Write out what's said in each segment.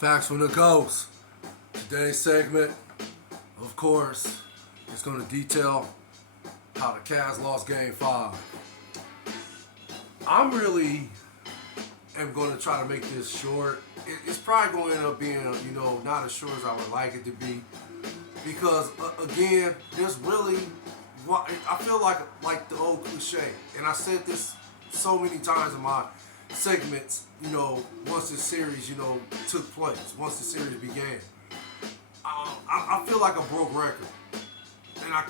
Facts from the Ghost. Today's segment, of course, is going to detail how the Cavs lost Game 5. I'm really am going to try to make this short. It's probably going to end up being, not as short as I would like it to be. Because, again, there's really, I feel like the old cliche. And I said this so many times in my segments, once this series, took place, once the series began. I feel like a broke record. And I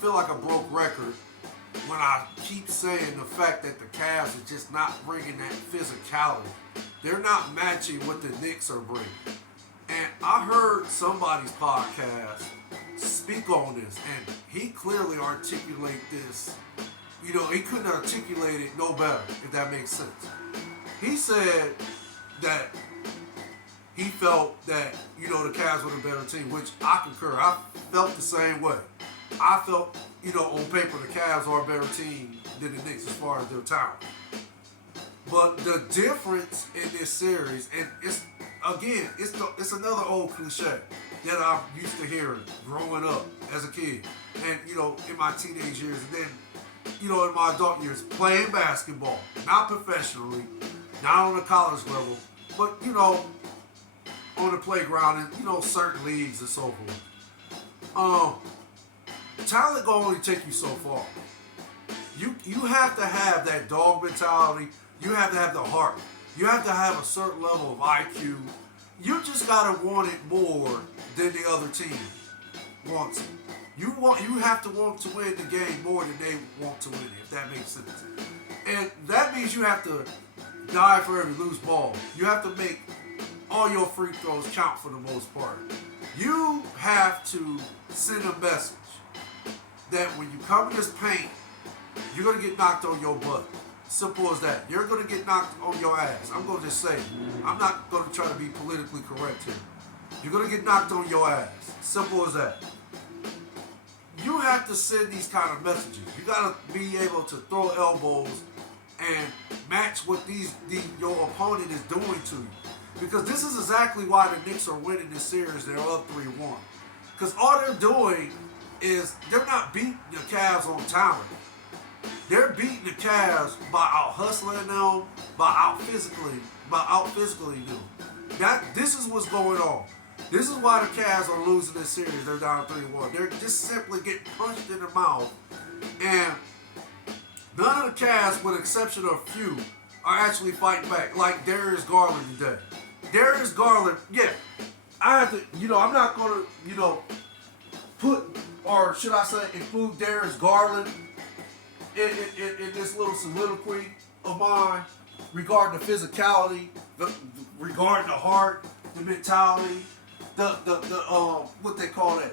feel like a broke record when I keep saying the fact that the Cavs are just not bringing that physicality. They're not matching what the Knicks are bringing. And I heard somebody's podcast speak on this, and he clearly articulated this. He couldn't articulate it no better, if that makes sense. He said that he felt that, the Cavs were the better team, which I concur. I felt the same way. I felt, on paper, the Cavs are a better team than the Knicks as far as their talent. But the difference in this series, and it's another old cliche that I'm used to hearing growing up as a kid, and in my teenage years, and then in my adult years, playing basketball, not professionally, not on the college level, but on the playground and certain leagues and so forth. Talent can only take you so far. You have to have that dog mentality. You have to have the heart. You have to have a certain level of IQ. You just gotta want it more than the other team wants it. You have to want to win the game more than they want to win it, if that makes sense. And that means you have to die for every loose ball. You have to make all your free throws count for the most part. You have to send a message that when you come in this paint, you're going to get knocked on your butt. Simple as that. You're going to get knocked on your ass. I'm going to just say it. I'm not going to try to be politically correct here. You're going to get knocked on your ass. Simple as that. You have to send these kind of messages. You got to be able to throw elbows and match what your opponent is doing to you. Because this is exactly why the Knicks are winning this series. They're up 3-1. Because all they're doing is they're not beating the Cavs on talent. They're beating the Cavs by out hustling them, by out physically them. This is what's going on. This is why the Cavs are losing this series. They're down 3-1. They're just simply getting punched in the mouth. And none of the Cavs, with the exception of a few, are actually fighting back. Like Darius Garland today. Darius Garland, yeah. I have to, I'm not going to, put, or should I say, include Darius Garland in this little soliloquy of mine regarding the physicality, regarding the heart, the mentality, the what they call that,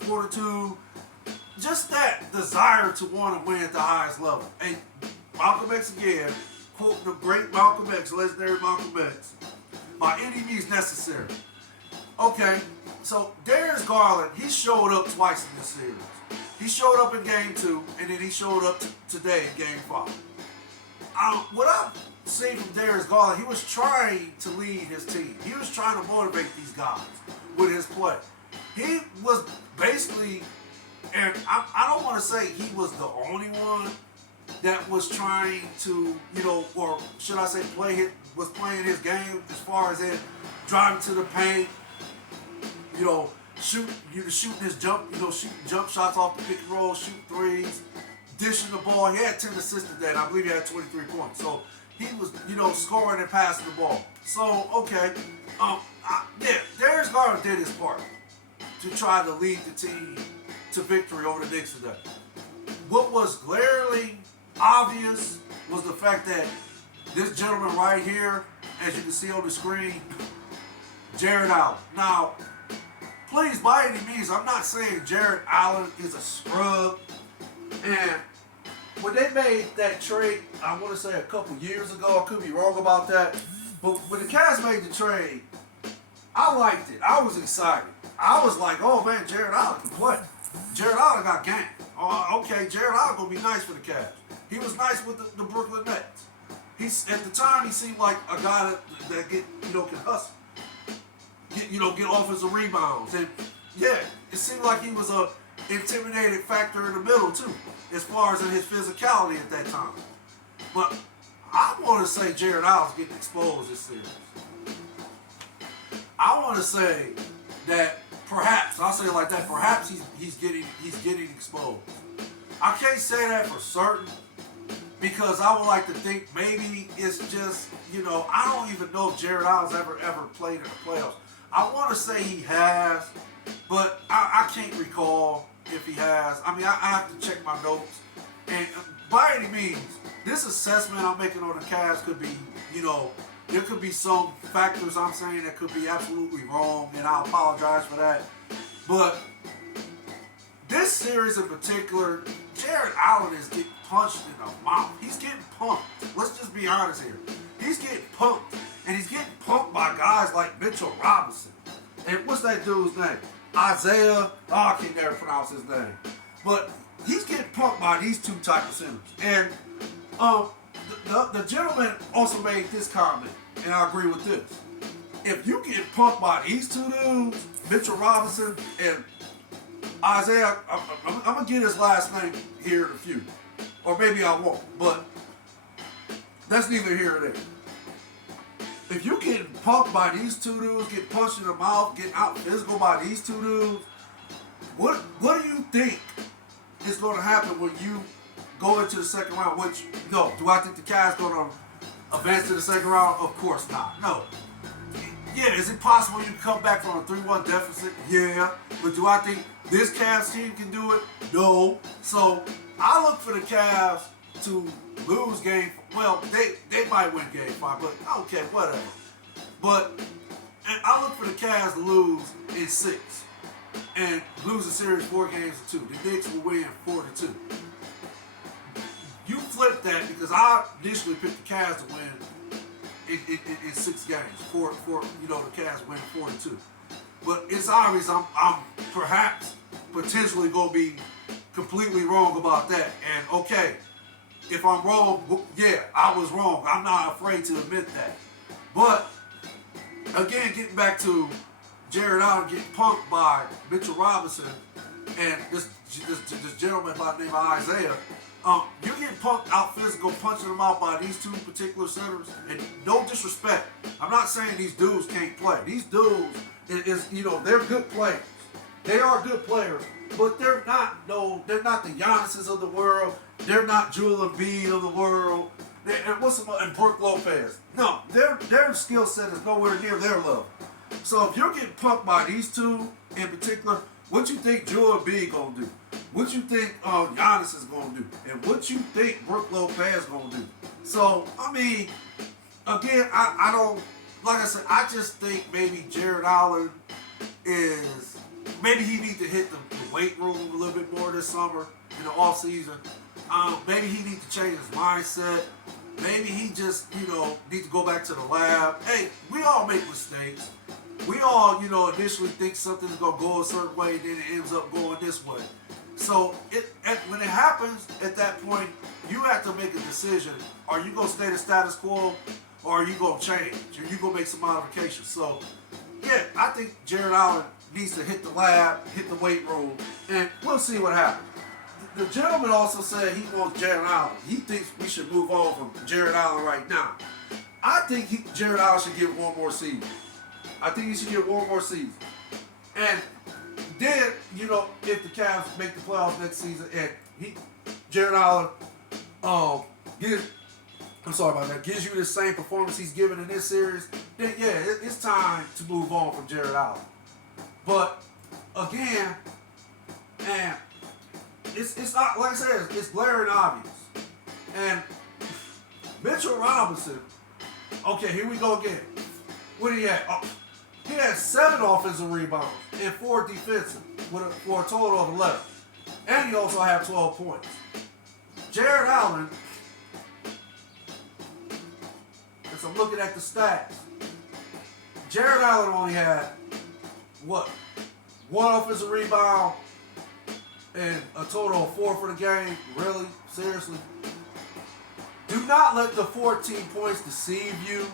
fortitude, just that desire to want to win at the highest level. And Malcolm X again, quote the great Malcolm X, legendary Malcolm X, by any means necessary. Okay, so Darius Garland, he showed up twice in this series. He showed up in Game 2, and then he showed up today in Game 5. What I've seen from Darius Garland, he was trying to lead his team. He was trying to motivate these guys with his play. He was basically, and I don't want to say he was the only one that was trying to, or should I say was playing his game as far as in driving to the paint, shooting his shooting jump shots off the pick and roll, shooting threes, dishing the ball. He had 10 assists today, and I believe he had 23 points. So he was, scoring and passing the ball. So, okay. Darius Garland did his part to try to lead the team to victory over the Knicks today. What was glaringly obvious was the fact that this gentleman right here, as you can see on the screen, Jarrett Allen. Now, please, by any means, I'm not saying Jarrett Allen is a scrub. And when they made that trade, I want to say a couple years ago, I could be wrong about that, but when the Cavs made the trade, I liked it. I was excited. I was like, oh man, Jarrett Allen can play. Jarrett Allen got game. Okay, Jarrett Allen gonna be nice for the Cavs. He was nice with the Brooklyn Nets. He's at the time he seemed like a guy that get can hustle, get offensive rebounds, and yeah, it seemed like he was a intimidating factor in the middle too, as far as in his physicality at that time. But I want to say Jarrett Allen's getting exposed this series. I want to say that perhaps I'll say it like that. Perhaps he's getting exposed. I can't say that for certain because I would like to think maybe it's just I don't even know if Jarrett Allen's ever played in the playoffs. I want to say he has, but I can't recall if he has. I mean, I have to check my notes. And by any means, this assessment I'm making on the Cavs could be, there could be some factors I'm saying that could be absolutely wrong, and I apologize for that. But this series in particular, Jarrett Allen is getting punched in the mouth. He's getting pumped. Let's just be honest here. He's getting pumped. And he's getting pumped by guys like Mitchell Robinson. And what's that dude's name? Isaiah. Oh, I can never pronounce his name. But he's getting pumped by these two type of centers. And the gentleman also made this comment, and I agree with this. If you get pumped by these two dudes, Mitchell Robinson and Isaiah, I'm going to get his last name here in a few. Or maybe I won't. But that's neither here nor there. If you're getting punked by these two dudes, getting punched in the mouth, getting out physical by these two dudes, what do you think is going to happen when you go into the second round? Which, no, do I think the Cavs going to advance to the second round? Of course not. No. Yeah, is it possible you can come back from a 3-1 deficit? Yeah. But do I think this Cavs team can do it? No. So I look for the Cavs to lose game. Well, they might win game 5, but okay, whatever. But I look for the Cavs to lose in 6 and lose the series 4 games to 2. The Knicks will win 4-2. You flip that because I initially picked the Cavs to win in 6 games. The Cavs win 4-2. But it's obvious I'm perhaps potentially going to be completely wrong about that. And okay, if I'm wrong, yeah, I was wrong. I'm not afraid to admit that. But again, getting back to Jarrett Allen getting punked by Mitchell Robinson and this gentleman by the name of Isaiah, you're getting punked out physical, punching them out by these two particular centers. And no disrespect, I'm not saying these dudes can't play. These dudes they're good players. They are good players, but they're not the Giannis's of the world. They're not Joel Embiid of the world. And Brook Lopez. No, their skill set is nowhere near their level. So if you're getting punked by these two in particular, what you think Joel Embiid gonna do? What you think Giannis is gonna do? And what you think Brook Lopez gonna do? So I mean, again, I don't. Like I said, I just think maybe Jarrett Allen maybe he needs to hit the weight room a little bit more this summer in the off season. Maybe he needs to change his mindset. Maybe he just, needs to go back to the lab. Hey, we all make mistakes. We all, initially think something's going to go a certain way, then it ends up going this way. So when it happens at that point, you have to make a decision. Are you going to stay the status quo, or are you going to change? Are you going to make some modifications? So, yeah, I think Jarrett Allen needs to hit the lab, hit the weight room, and we'll see what happens. The gentleman also said he wants Jarrett Allen. He thinks we should move on from Jarrett Allen right now. I think Jarrett Allen should get one more season. I think he should get one more season. And then, if the Cavs make the playoffs next season and Jarrett Allen gives you the same performance he's given in this series, then yeah, it's time to move on from Jarrett Allen. But again, and it's not, like I said, it's glaring obvious. And Mitchell Robinson, okay, here we go again. What did he have? Oh, he had 7 offensive rebounds and 4 defensive for a total of 11. And he also had 12 points. Jarrett Allen, as I'm looking at the stats, Jarrett Allen only had, 1 offensive rebound and a total of 4 for the game? Really? Seriously? do not let the 14 points deceive you,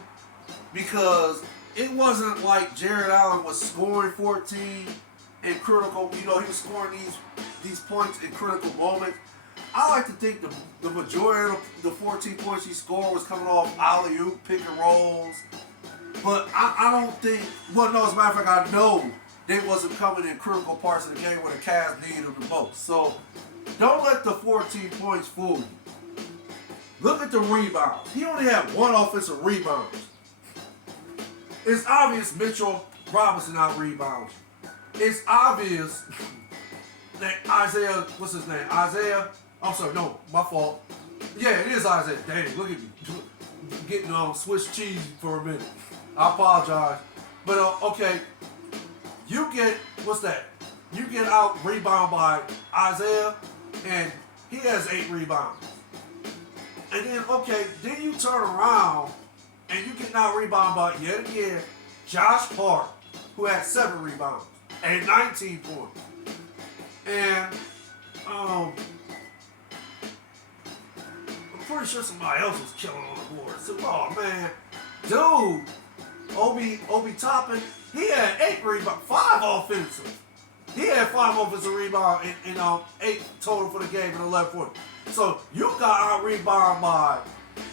because it wasn't like Jarrett Allen was scoring 14 in critical, he was scoring these points in critical moments. I like to think the majority of the 14 points he scored was coming off alley-oop, pick and rolls. But I don't think, well, no, as a matter of fact, I know they wasn't coming in critical parts of the game where the Cavs needed them the most. So don't let the 14 points fool you. Look at the rebounds. He only had one offensive rebound. It's obvious Mitchell Robinson out-rebounds. It's obvious that Isaiah, what's his name? Isaiah? I'm sorry, no, my fault. Yeah, it is Isaiah. Dang, look at me. Getting Swiss cheese for a minute. I apologize. But, okay, you get, what's that? You get out-rebounded by Isaiah, and he has 8 rebounds. And then, okay, then you turn around and you get out-rebounded by, yet again, Josh Hart, who had 7 rebounds and 19 points. And I'm pretty sure somebody else was killing on the board. So, oh man, dude, Obi Toppin, he had 8 rebounds, 5 offensive. He had 5 offensive rebounds and 8 total for the game in 11 points. So you got out-rebounded by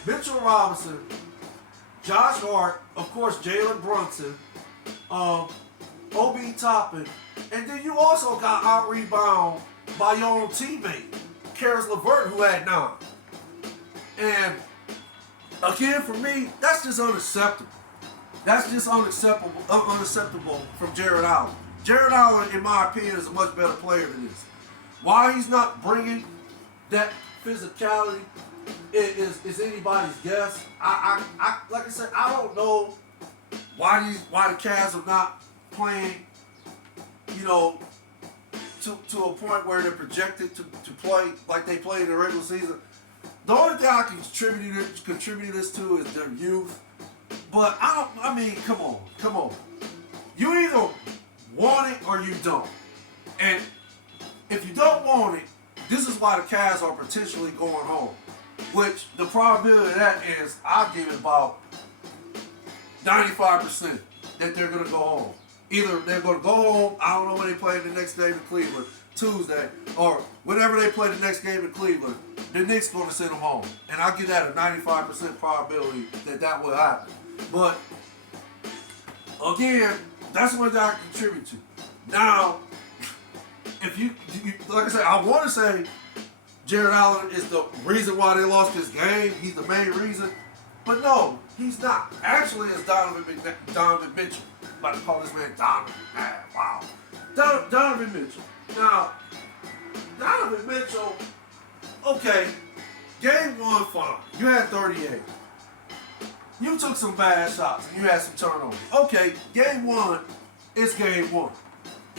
Mitchell Robinson, Josh Hart, of course Jalen Brunson, Obi Toppin, and then you also got out-rebounded by your own teammate, Karis LeVert, who had 9. And again, for me, that's just unacceptable. That's just unacceptable from Jarrett Allen. Jarrett Allen, in my opinion, is a much better player than this. Why he's not bringing that physicality is anybody's guess. I like I said, I don't know why the Cavs are not playing, to a point where they're projected to play like they played in the regular season. The only thing I can contribute this to is their youth. But come on. You either want it or you don't. And if you don't want it, this is why the Cavs are potentially going home. Which the probability of that is, I'll give it about 95% that they're going to go home. Either they're going to go home, I don't know when they play the next game in Cleveland, Tuesday, or whenever they play the next game in Cleveland, the Knicks going to send them home. And I'll give that a 95% probability that will happen. But, again, that's what I can contribute to. Now, if you like I said, I want to say Jarrett Allen is the reason why they lost this game. He's the main reason. But no, he's not. Actually, it's Donovan Mitchell. I'm about to call this man Donovan. Wow. Donovan Mitchell. Now, Donovan Mitchell, okay, game 1, fine. You had 38. You took some bad shots and you had some turnovers. Okay, game 1, it's game 1.